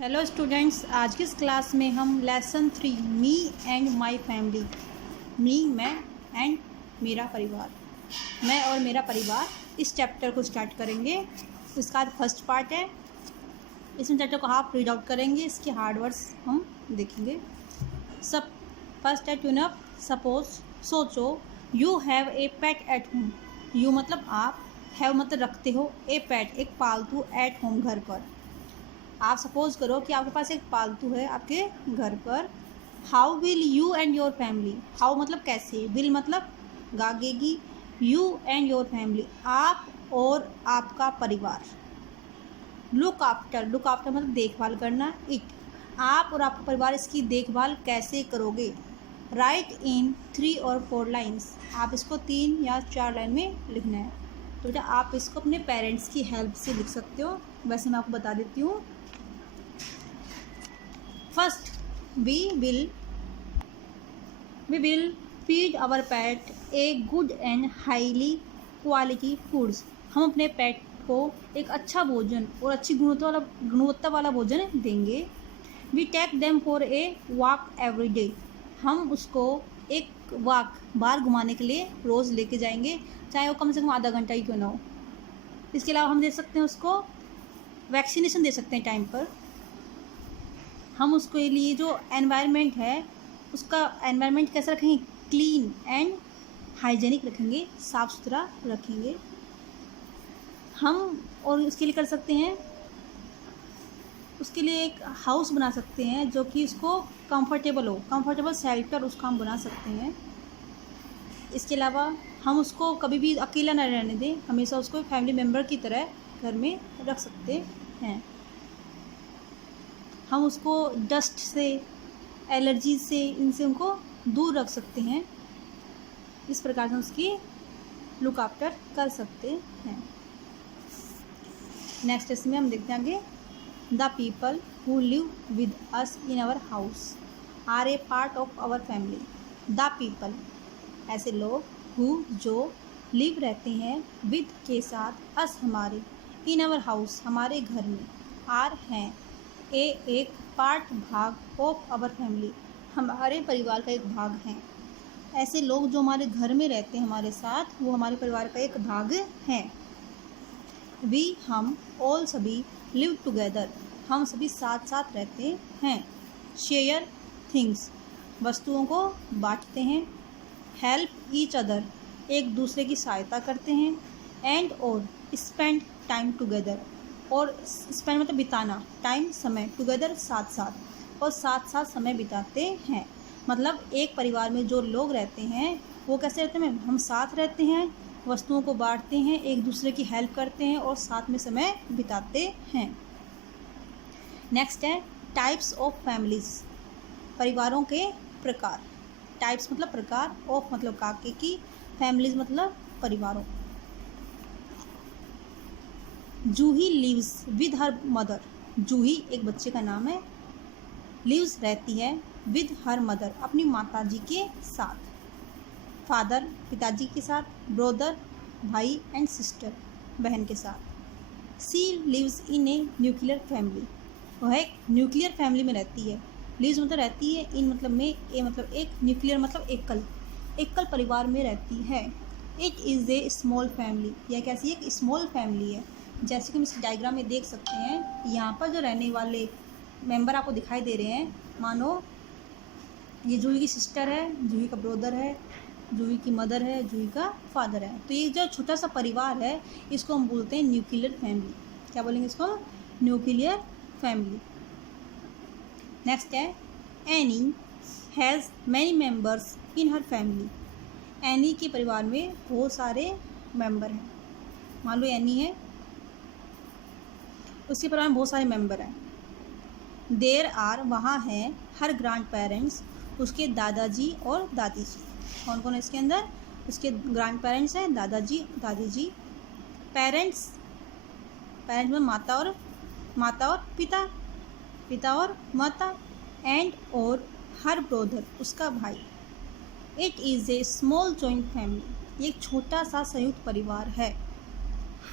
Hello students, आज की इस क्लास में हम lesson 3 me and my family, मैं एंड मेरा परिवार, मैं और मेरा परिवार, इस चैप्टर को स्टार्ट करेंगे। इसका फर्स्ट पार्ट है। इसमें चैप्टर को हाफ रीड आउट करेंगे, इसके हार्ड वर्ड्स हम देखेंगे। सब फर्स्ट है ट्यून अप। सपोज, सोचो, you have a pet at home. You मतलब आप, हैव मतलब रखते हो, ए पेट एक पालतू, एट होम घर पर। आप सपोज करो कि आपके पास एक पालतू है आपके घर पर। How will you and your family, how मतलब कैसे, विल मतलब गागेगी, यू एंड योर फैमिली आप और आपका परिवार। लुक आफ्टर, लुक आफ्टर मतलब देखभाल करना, इट आप और आपका परिवार इसकी देखभाल कैसे करोगे। राइट इन 3 और 4 लाइन्स, आप इसको 3 या 4 लाइन में लिखना है। तो बेटा आप इसको अपने पेरेंट्स की हेल्प से लिख सकते हो। वैसे मैं आपको बता देती हूँ। First, we will feed our pet a good and highly quality foods। हम अपने पेट को एक अच्छा भोजन और अच्छी गुणवत्ता वाला भोजन देंगे। We take them for a walk every day। हम उसको एक वॉक बाहर घुमाने के लिए रोज़ लेके जाएंगे, चाहे वो कम से कम आधा घंटा ही क्यों ना हो। इसके अलावा हम दे सकते हैं उसको वैक्सीनेशन दे सकते हैं टाइम पर। हम उसके लिए जो एनवायरनमेंट है उसका एनवायरनमेंट कैसा रखेंगे, क्लीन एंड हाइजेनिक रखेंगे, साफ़ सुथरा रखेंगे हम। और उसके लिए कर सकते हैं, उसके लिए एक हाउस बना सकते हैं जो कि उसको कंफर्टेबल हो, कंफर्टेबल शेल्टर उसका हम बना सकते हैं। इसके अलावा हम उसको कभी भी अकेला न रहने दें, हमेशा उसको फैमिली मेम्बर की तरह घर में रख सकते हैं। हम उसको डस्ट से, एलर्जी से, इनसे उनको दूर रख सकते हैं। इस प्रकार से उसकी लुक आफ्टर कर सकते हैं। नेक्स्ट इसमें हम देखते हैं आगे। The people who live with us in our house are a part of our family. The people ऐसे लोग, हु जो, लिव रहते हैं, विद के साथ, अस हमारे, इन आवर हाउस हमारे घर में, आर हैं, ए एक, पार्ट भाग, ऑफ आवर फैमिली हमारे परिवार का एक भाग हैं। ऐसे लोग जो हमारे घर में रहते हैं हमारे साथ, वो हमारे परिवार का एक भाग हैं। वी हम, ऑल सभी, लिव टुगेदर हम सभी साथ साथ रहते हैं। शेयर थिंग्स वस्तुओं को बांटते हैं। हेल्प ईच अदर एक दूसरे की सहायता करते हैं। एंड और स्पेंड टाइम टुगेदर और स्पेंड मतलब बिताना, टाइम समय, टुगेदर साथ साथ, और साथ साथ समय बिताते हैं। मतलब एक परिवार में जो लोग रहते हैं वो कैसे रहते हैं, हम साथ रहते हैं, वस्तुओं को बांटते हैं, एक दूसरे की हेल्प करते हैं और साथ में समय बिताते हैं। नेक्स्ट है टाइप्स ऑफ फैमिलीज, परिवारों के प्रकार। टाइप्स मतलब प्रकार, ऑफ मतलब काके की, फैमिलीज मतलब परिवारों। जूही लिव्स विद हर मदर, जूही एक बच्चे का नाम है, लिव्स रहती है, विद हर मदर अपनी माताजी के साथ, फादर पिताजी के साथ, ब्रदर भाई एंड सिस्टर बहन के साथ। She lives in a nuclear family, वह एक न्यूक्लियर फैमिली में रहती है। लिव्स मतलब रहती है, इन मतलब में, ए मतलब एक, न्यूक्लियर मतलब एकल परिवार में रहती है। It is a small family, यह कैसी एक स्मॉल फैमिली है। जैसे कि हम इस डायग्राम में देख सकते हैं, यहाँ पर जो रहने वाले मेंबर आपको दिखाई दे रहे हैं, मानो ये जूही की सिस्टर है, जूही का ब्रदर है, जूही की मदर है, जूही का फादर है। तो ये जो छोटा सा परिवार है इसको हम बोलते हैं न्यूक्लियर फैमिली। क्या बोलेंगे इसको, न्यूक्लियर फैमिली। नेक्स्ट है any has many members in her family. Any के परिवार में बहुत सारे मेंबर हैं। मान लो एनी है, उसके परिवार में बहुत सारे मेंबर हैं। देर आर वहाँ हैं, हर ग्रैंड पेरेंट्स उसके दादाजी और दादी जी। कौन कौन है इसके अंदर, उसके ग्रैंड पेरेंट्स हैं, दादाजी दादी जी। पेरेंट्स में माता और पिता, पिता और माता। एंड और हर ब्रदर उसका भाई। It is a small joint family, ये एक छोटा सा संयुक्त परिवार है।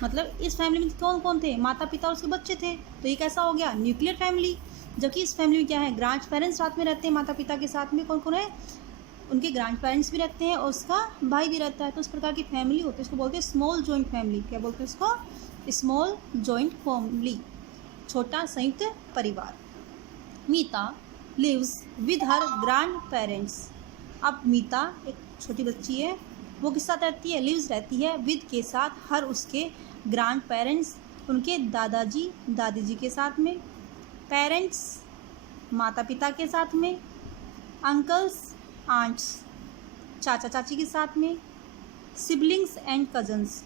मतलब इस फैमिली में कौन कौन थे, माता पिता और उसके बच्चे थे, तो ये कैसा हो गया, न्यूक्लियर फैमिली। जबकि इस फैमिली में क्या है, ग्रैंड पेरेंट्स साथ में रहते हैं माता पिता के साथ में, कौन कौन है, उनके ग्रैंड पेरेंट्स भी रहते हैं और उसका भाई भी रहता है। तो उस प्रकार की फैमिली होती है, इसको बोलते हैं स्मॉल जॉइंट फैमिली। क्या बोलते हैं इसको, स्मॉल जॉइंट फैमिली, छोटा संयुक्त परिवार। Meeta lives with her grandparents. अब मीता एक छोटी बच्ची है, वो किस साथ रहती है, लिव्स रहती है विद के साथ, हर उसके ग्रैंड पेरेंट्स, उनके दादाजी दादी जी के साथ में, पेरेंट्स माता पिता के साथ में, अंकल्स आंट्स चाचा चाची के साथ में, सिबलिंग्स एंड कजन्स,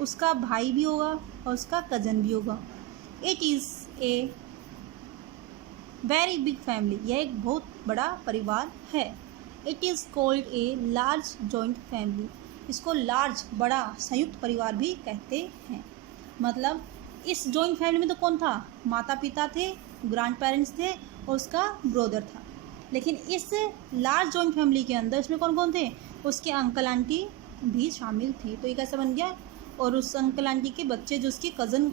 उसका भाई भी होगा और उसका कज़न भी होगा। It is a very big family, यह एक बहुत बड़ा परिवार है। It is called a large joint family, इसको लार्ज बड़ा संयुक्त परिवार भी कहते हैं। मतलब इस जॉइंट फैमिली में तो कौन था, माता पिता थे, ग्रैंड पेरेंट्स थे और उसका ब्रदर था। लेकिन इस लार्ज जॉइंट फैमिली के अंदर इसमें कौन कौन थे, उसके अंकल आंटी भी शामिल थे। तो ये कैसे बन गया, और उस अंकल आंटी के बच्चे जो उसके कज़न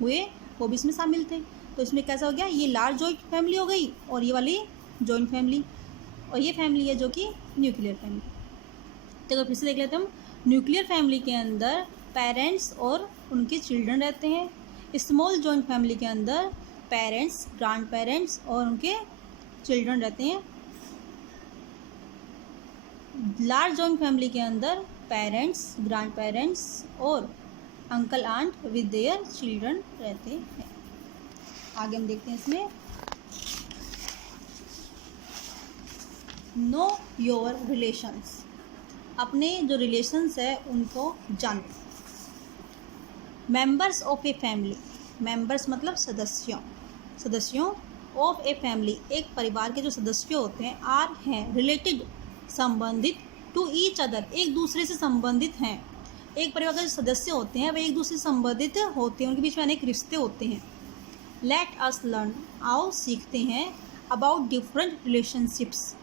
हुए वो भी इसमें शामिल थे। तो इसमें कैसा हो गया, ये लार्ज जॉइंट फैमिली हो गई और ये वाली जॉइंट फैमिली, और ये फैमिली है जो कि न्यूक्लियर फैमिली। तो अगर फिर से देख लेते हैं हम, न्यूक्लियर फैमिली के अंदर पेरेंट्स और उनके चिल्ड्रन रहते हैं। स्मॉल जॉइंट फैमिली के अंदर पेरेंट्स, ग्रैंड पेरेंट्स और उनके चिल्ड्रन रहते हैं। लार्ज जॉइंट फैमिली के अंदर पेरेंट्स, ग्रैंड पेरेंट्स और uncle aunt with their children रहते हैं। आगे हम देखते हैं इसमें, नो योर रिलेशंस, अपने जो रिलेशंस है उनको जानो। Members of a family, members मतलब सदस्यों, सदस्यों ऑफ ए फैमिली, एक परिवार के जो सदस्य होते हैं, आर हैं रिलेटेड संबंधित, टू ईच अदर एक दूसरे से संबंधित हैं। एक परिवार के जो सदस्य होते हैं वे एक दूसरे से संबंधित होते हैं, उनके बीच में अनेक रिश्ते होते हैं। लेट अस लर्न, आओ सीखते हैं, अबाउट डिफरेंट रिलेशनशिप्स,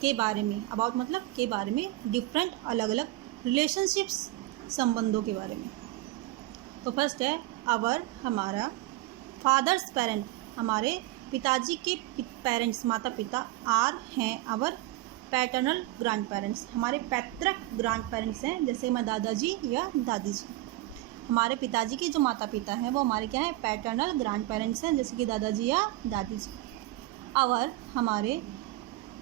के बारे में, अबाउट मतलब के बारे में, डिफरेंट अलग अलग, रिलेशनशिप्स संबंधों के बारे में। तो फर्स्ट है अवर हमारा, फादर्स पेरेंट हमारे पिताजी के पेरेंट्स माता पिता, आर हैं अवर पैटर्नल ग्रैंड पेरेंट्स हमारे पैतृक ग्रैंड पेरेंट्स हैं, जैसे हमारे दादाजी या दादी जी। हमारे पिताजी के जो माता पिता हैं वो हमारे क्या है, पैटर्नल ग्रैंड पेरेंट्स हैं, जैसे कि दादाजी या दादी जी। अवर हमारे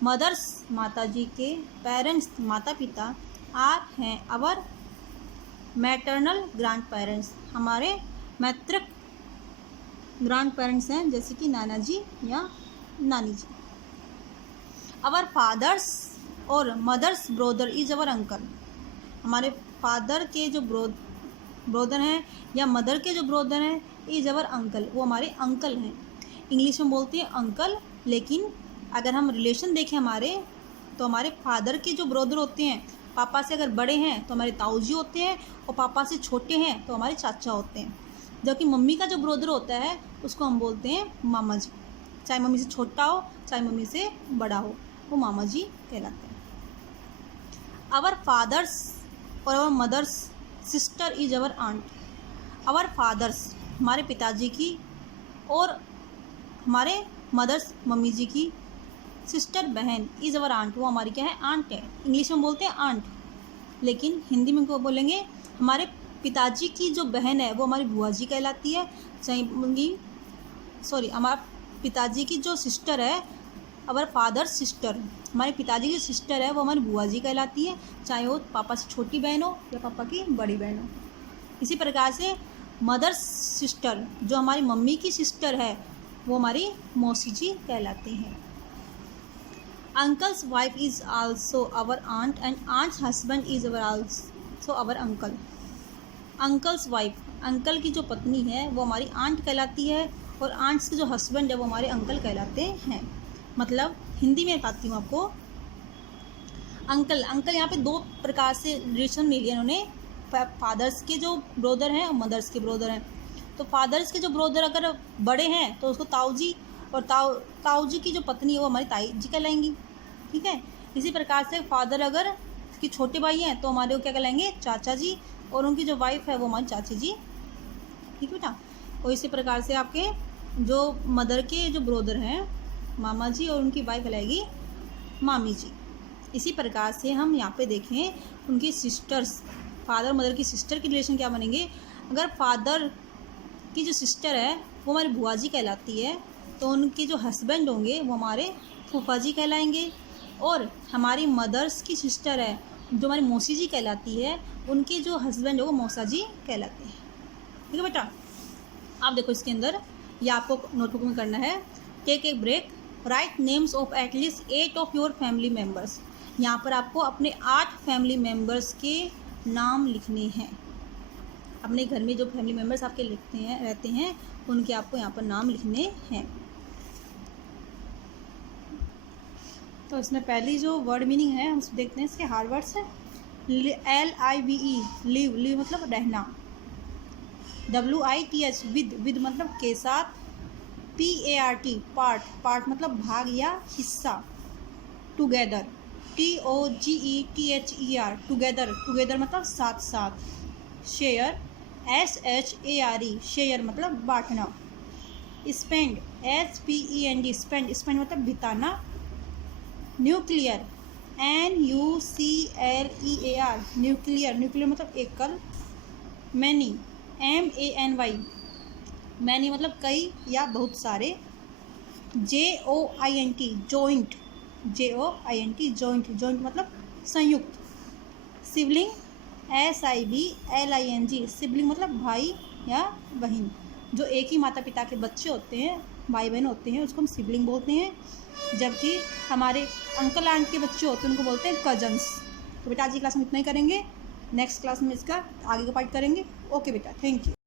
मदर्स माता जी के पेरेंट्स माता पिता, आर हैं अवर मैटरनल ग्रैंड पेरेंट्स हमारे मैतृक ग्रैंड पेरेंट्स हैं, जैसे कि नाना जी या नानी जी। अवर फादर्स और mothers brother is our uncle, हमारे फादर के जो ब्रोदर हैं या मदर के जो ब्रोदर हैं, इज अवर अंकल, वो हमारे अंकल हैं। इंग्लिश में बोलते हैं अंकल, लेकिन अगर हम रिलेशन देखें हमारे, तो हमारे फादर के जो ब्रोदर होते हैं, पापा से अगर बड़े हैं तो हमारे ताऊजी होते हैं, और पापा से छोटे हैं तो हमारे चाचा होते हैं। जबकि मम्मी का जो ब्रोदर होता है उसको हम बोलते हैं मामा जी, चाहे मम्मी से छोटा हो चाहे मम्मी से बड़ा हो, वो मामा जी कहलाते हैं। आवर फादर्स और our mothers sister is our aunt, our fathers हमारे पिताजी की और हमारे मदर्स मम्मी जी की सिस्टर बहन इज अवर आंट, वो हमारी क्या है, आंट है। इंग्लिश में बोलते हैं आंट, लेकिन हिंदी में क्या बोलेंगे, हमारे पिताजी की जो बहन है वो हमारी बुआ जी कहलाती है, हमारे पिताजी की जो सिस्टर है, अवर फादर सिस्टर, हमारे पिताजी की सिस्टर है वो हमारी बुआ जी कहलाती है, चाहे वो पापा से छोटी बहन हो या पापा की बड़ी बहन हो। इसी प्रकार से मदर सिस्टर जो हमारी मम्मी की सिस्टर है वो हमारी मौसी जी कहलाते हैं। Uncle's wife is also our aunt and aunt's husband is our also our uncle. Uncle's wife, uncle की जो पत्नी है वो हमारी आंट कहलाती है, और आंट्स के जो हस्बैंड है वो हमारे अंकल कहलाते हैं। मतलब हिंदी में बताती हूँ आपको, अंकल यहाँ पे दो प्रकार से रिलेशन मिल गए इन्होंने, फादर्स के जो ब्रोदर हैं और मदर्स के ब्रोदर हैं। तो फादर्स के जो ब्रोदर अगर बड़े हैं तो उसको ताऊ जी, और ताऊ जी की जो पत्नी है वो हमारी ताई जी कहलाएंगी, ठीक है। इसी प्रकार से फादर अगर उसके छोटे भाई हैं तो हमारे वो क्या कहलाएंगे, चाचा जी, और उनकी जो वाइफ है वो हमारी चाची जी, ठीक बेटा। और इसी प्रकार से आपके जो मदर के जो ब्रदर हैं मामा जी, और उनकी वाइफ कहलाएगी मामी जी। इसी प्रकार से हम यहाँ पे देखें उनकी सिस्टर्स, फादर मदर की सिस्टर की रिलेशन क्या बनेंगे। अगर फादर की जो सिस्टर है वो हमारी बुआ जी कहलाती है, तो उनके जो हस्बैंड होंगे वो हमारे फूफा जी कहलाएंगे। और हमारी मदर्स की सिस्टर है जो हमारी मौसी जी कहलाती है, उनके जो हस्बैंड है वो मौसा जी कहलाते हैं। ठीक है बेटा, आप देखो इसके अंदर ये आपको नोटबुक में करना है। Take a break, write names of at least 8 of your family members. यहाँ पर आपको अपने 8 फैमिली मेम्बर्स के नाम लिखने हैं। अपने घर में जो फैमिली मेम्बर्स आपके रहते हैं उनके आपको यहाँ पर नाम लिखने हैं। तो इसमें पहली जो वर्ड मीनिंग है हम देखते हैं इसके हार्ड वर्ड्स है। LIVE लिव, लिव मतलब रहना। WITH विद मतलब के साथ। PART पार्ट, पार्ट मतलब भाग या हिस्सा। टुगेदर TOGETHER टुगेदर, टुगेदर मतलब साथ साथ। शेयर SHARE शेयर मतलब बांटना। स्पेंड SPEND स्पेंड, स्पेंड मतलब बिताना। न्यूक्लियर NUCLEAR न्यूक्लियर, न्यूक्लियर मतलब एकल। मैनी MANY मैनी मतलब कई या बहुत सारे। JOINT joint, JOINT joint, joint मतलब संयुक्त। सिबलिंग SIBLING सिबलिंग मतलब भाई या बहन। जो एक ही माता पिता के बच्चे होते हैं, भाई बहन होते हैं, उसको हम सिबलिंग बोलते हैं। जबकि हमारे अंकल आंट के बच्चे होते हैं उनको बोलते हैं कजन्स। तो बेटा आज की क्लास में इतना ही करेंगे, नेक्स्ट क्लास में इसका आगे का पार्ट करेंगे। ओके बेटा, थैंक यू।